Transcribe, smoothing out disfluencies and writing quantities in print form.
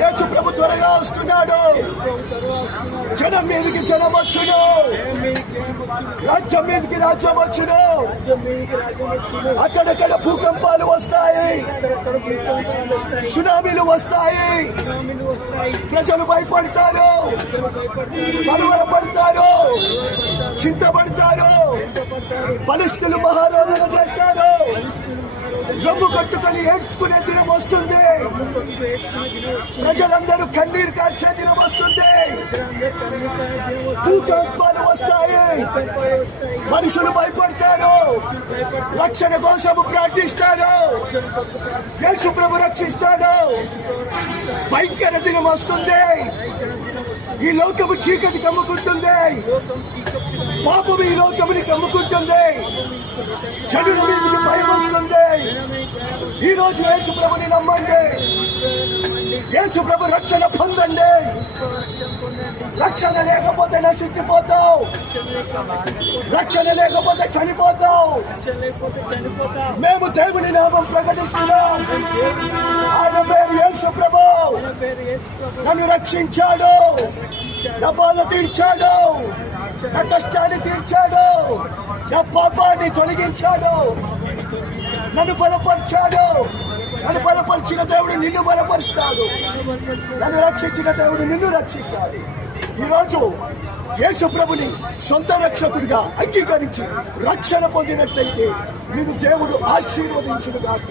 యేసు ప్రభు త్వరగా వస్తున్నాడు. జనం మీదకి జనం వచ్చును, రాజ్యం మీదకి రాజ్యం వచ్చును. అక్కడక్కడ భూకంపాలు వస్తాయి, సునామీలు వస్తాయి. ప్రజలు భయపడతారు, కలవరపడతారు, చింతపడతారు. బలిష్ఠులు మహారాజులు చేస్తారు. రొమ్ము కట్టుకొని ఏడ్చుకునే దినం వస్తుంది. ప్రజలందరూ కన్నీరు కార్చే దినం వస్తుంది. భూకంపాలు వస్తాయి, మనుషులు భయపడతారు, రక్షణ కోసము ప్రార్థిస్తారు. యేసు ప్రభు రక్షిస్తాడు. భయంకర దినం వస్తుంది. ఈ లోకము చీకటి కమ్ముకుంటుంది, పాపము ఈ లోకముని కమ్ముకుంటుంది. చెడుల మీదకి భయం వస్తుంది. ఈ రోజు యేసు ప్రభుని నమ్మండి. యేసు ప్రభు రక్షణ పొందండి. రక్షణ లేకపోతే నశించిపోతావు, రక్షణ లేకపోతే చనిపోతావు. మేము దేవుని నామం ప్రకటిస్తున్నాం. ఆయన పేరు యేసు ప్రభు. నన్ను రక్షించాడు, నా బాధ తీర్చాడు, నా కష్టాన్ని తీర్చాడు, నా పాపాన్ని తొలగించాడు, నన్ను బలపరిచాడు. నన్ను బలపరిచిన దేవుడు నిన్ను బలపరుస్తాడు. నన్ను రక్షించిన దేవుడు నిన్ను రక్షిస్తాడు. ఈరోజు యేసు ప్రభుని సొంత రక్షకుడిగా అంగీకరించి రక్షణ పొందినట్లయితే నిన్ను దేవుడు ఆశీర్వదించును గాక.